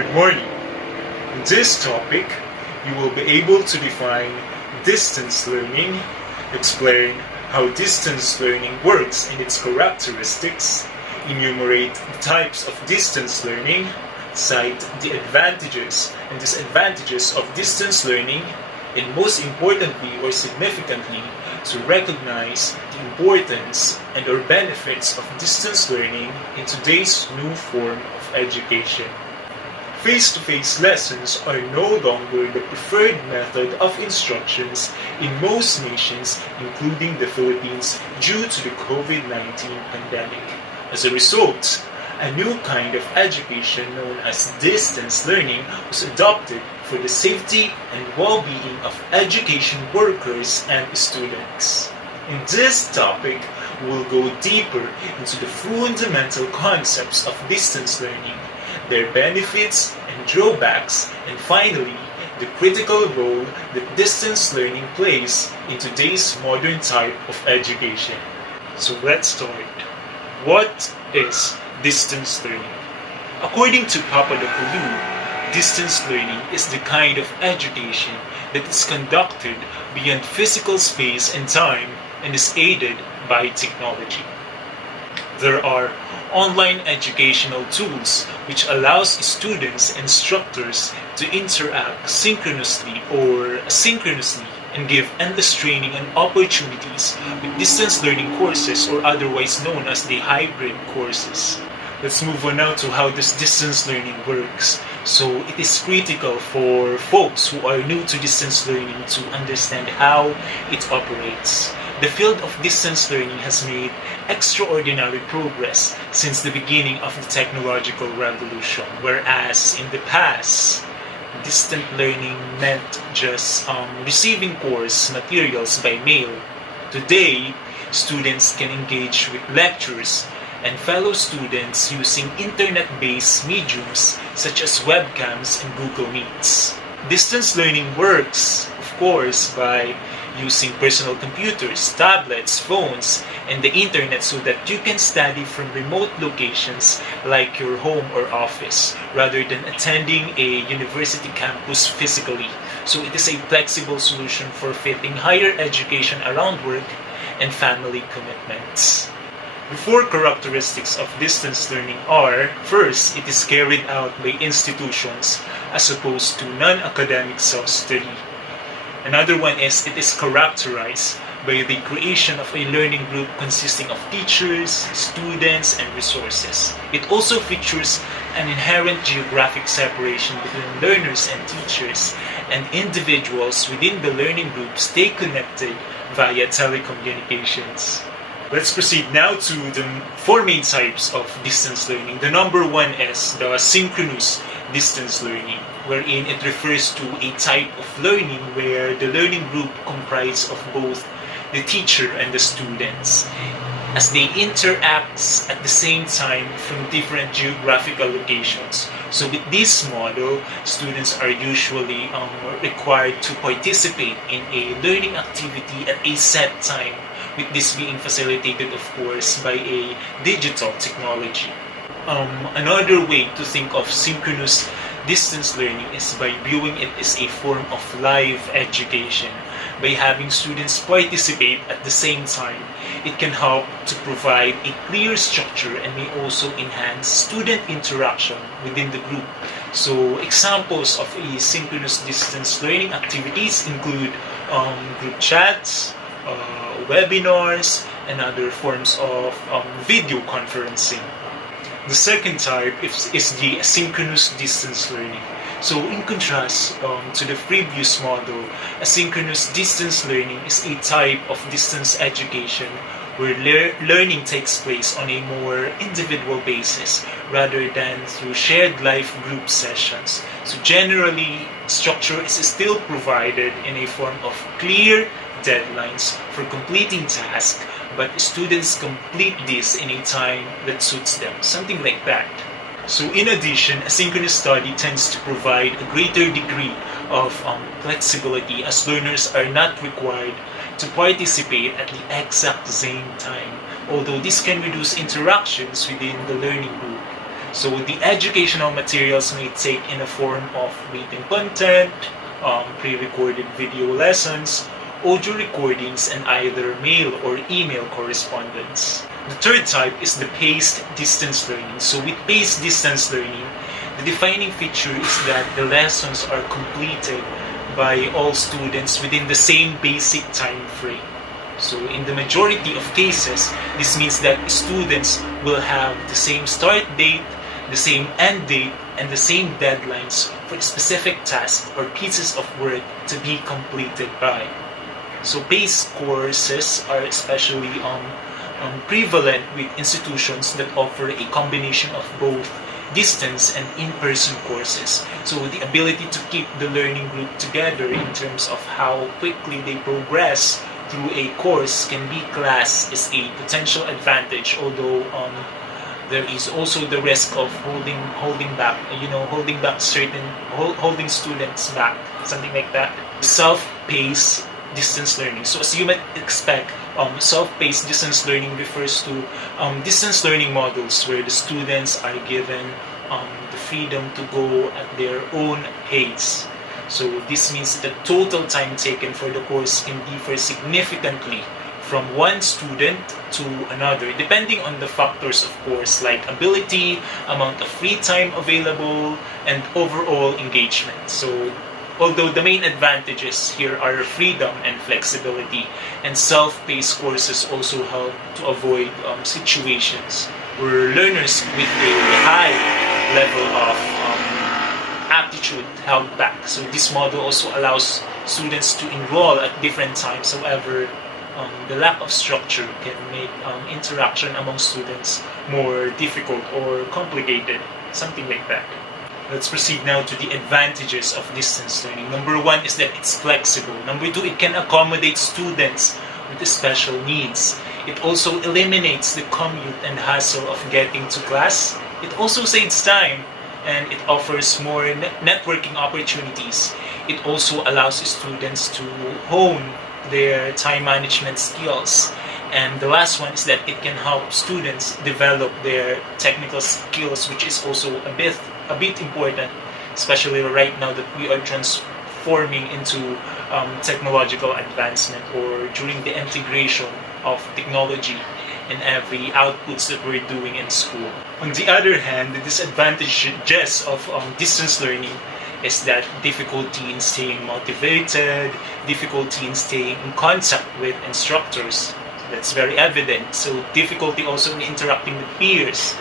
Good morning. In this topic, you will be able to define distance learning, explain how distance learning works and its characteristics, enumerate the types of distance learning, cite the advantages and disadvantages of distance learning, and most importantly or significantly, to recognize the importance and or benefits of distance learning in today's new form of education. Face-to-face lessons are no longer the preferred method of instructions in most nations, including the Philippines, due to the COVID-19 pandemic. As a result, a new kind of education known as distance learning was adopted for the safety and well-being of education workers and students. In this topic, we will go deeper into the fundamental concepts of distance learning, their benefits and drawbacks, and finally, the critical role that distance learning plays in today's modern type of education. So let's start. What is distance learning? According to Papadopoulou, distance learning is the kind of education that is conducted beyond physical space and time and is aided by technology. There are online educational tools which allows students and instructors to interact synchronously or asynchronously and give endless training and opportunities with distance learning courses, or otherwise known as the hybrid courses. Let's move on now to how this distance learning works. So it is critical for folks who are new to distance learning to understand how it operates. The field of distance learning has made extraordinary progress since the beginning of the technological revolution, whereas in the past, distant learning meant just receiving course materials by mail. Today, students can engage with lectures and fellow students using internet-based mediums such as webcams and Google Meets. Distance learning works, of course, by using personal computers, tablets, phones, and the internet so that you can study from remote locations like your home or office rather than attending a university campus physically. So it is a flexible solution for fitting higher education around work and family commitments. The four characteristics of distance learning are: first, it is carried out by institutions as opposed to non-academic self-study. Another one is it is characterized by the creation of a learning group consisting of teachers, students, and resources. It also features an inherent geographic separation between learners and teachers, and individuals within the learning group stay connected via telecommunications. Let's proceed now to the four main types of distance learning. The number one is the synchronous distance learning, wherein it refers to a type of learning where the learning group comprises of both the teacher and the students, as they interact at the same time from different geographical locations. So with this model, students are usually required to participate in a learning activity at a set time, with this being facilitated, of course, by a digital technology. Another way to think of synchronous distance learning is by viewing it as a form of live education. By having students participate at the same time, it can help to provide a clear structure and may also enhance student interaction within the group. So examples of asynchronous distance learning activities include group chats, webinars, and other forms of video conferencing. The second type is the asynchronous distance learning. So in contrast to the previous model, asynchronous distance learning is a type of distance education where learning takes place on a more individual basis rather than through shared live group sessions. So generally, structure is still provided in a form of clear deadlines for completing tasks, but students complete this in a time that suits them, something like that. So in addition, asynchronous study tends to provide a greater degree of flexibility, as learners are not required to participate at the exact same time, although this can reduce interactions within the learning group. So the educational materials may take in the form of written content, pre-recorded video lessons, audio recordings, and either mail or email correspondence. The third type is the paced distance learning. So with paced distance learning, the defining feature is that the lessons are completed by all students within the same basic time frame. So in the majority of cases, this means that students will have the same start date, the same end date, and the same deadlines for specific tasks or pieces of work to be completed by. So paced courses are especially prevalent with institutions that offer a combination of both distance and in-person courses. So the ability to keep the learning group together in terms of how quickly they progress through a course can be classed as a potential advantage, although there is also the risk of holding students back, something like that. Self-paced distance learning. So as you might expect, self-paced distance learning refers to distance learning models where the students are given the freedom to go at their own pace. So this means the total time taken for the course can differ significantly from one student to another, depending on the factors, of course, like ability, amount of free time available, and overall engagement. So although the main advantages here are freedom and flexibility, and self-paced courses also help to avoid situations where learners with a high level of aptitude held back. So this model also allows students to enroll at different times. However, the lack of structure can make interaction among students more difficult or complicated, something like that. Let's proceed now to the advantages of distance learning. Number one is that it's flexible. Number two, it can accommodate students with special needs. It also eliminates the commute and hassle of getting to class. It also saves time, and it offers more networking opportunities. It also allows students to hone their time management skills. And the last one is that it can help students develop their technical skills, which is also a bit important, especially right now that we are transforming into technological advancement, or during the integration of technology in every outputs that we're doing in school. On the other hand, the disadvantages of distance learning is that difficulty in staying motivated, difficulty in staying in contact with instructors. That's very evident. So difficulty also in interacting with peers,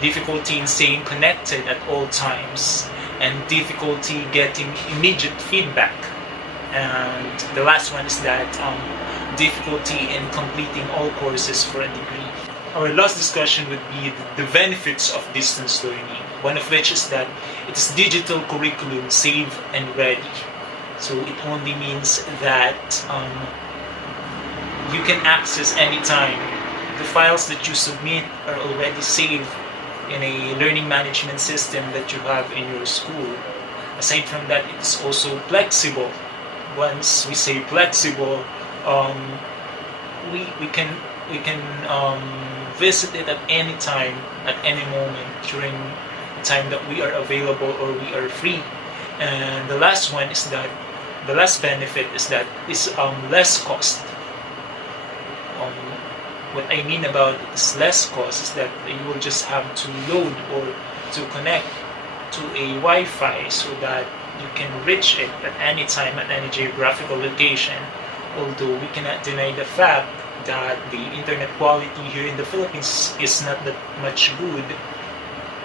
difficulty in staying connected at all times, and difficulty getting immediate feedback. And the last one is that difficulty in completing all courses for a degree. Our last discussion would be the benefits of distance learning, one of which is that it is digital curriculum save and ready. So it only means that you can access anytime. The files that you submit are already saved in a learning management system that you have in your school. Aside from that, it is also flexible. Once we say flexible, we can visit it at any time, at any moment during the time that we are available or we are free. And the last one is that the last benefit is that it's less cost. What I mean about this less cost is that you will just have to load or to connect to a Wi-Fi so that you can reach it at any time, at any geographical location. Although we cannot deny the fact that the internet quality here in the Philippines is not that much good.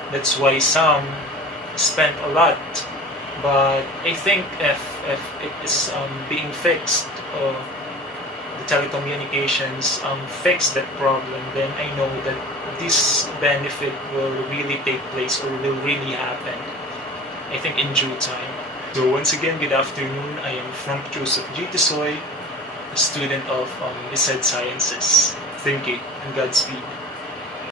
That's why some spent a lot. But I think if it is being fixed, the telecommunications fix that problem, then I know that this benefit will really take place or will really happen, I think, in due time. So once again, good afternoon. I am Frank Joseph G. Tisoy, a student of Lised Sciences. Thank you and Godspeed.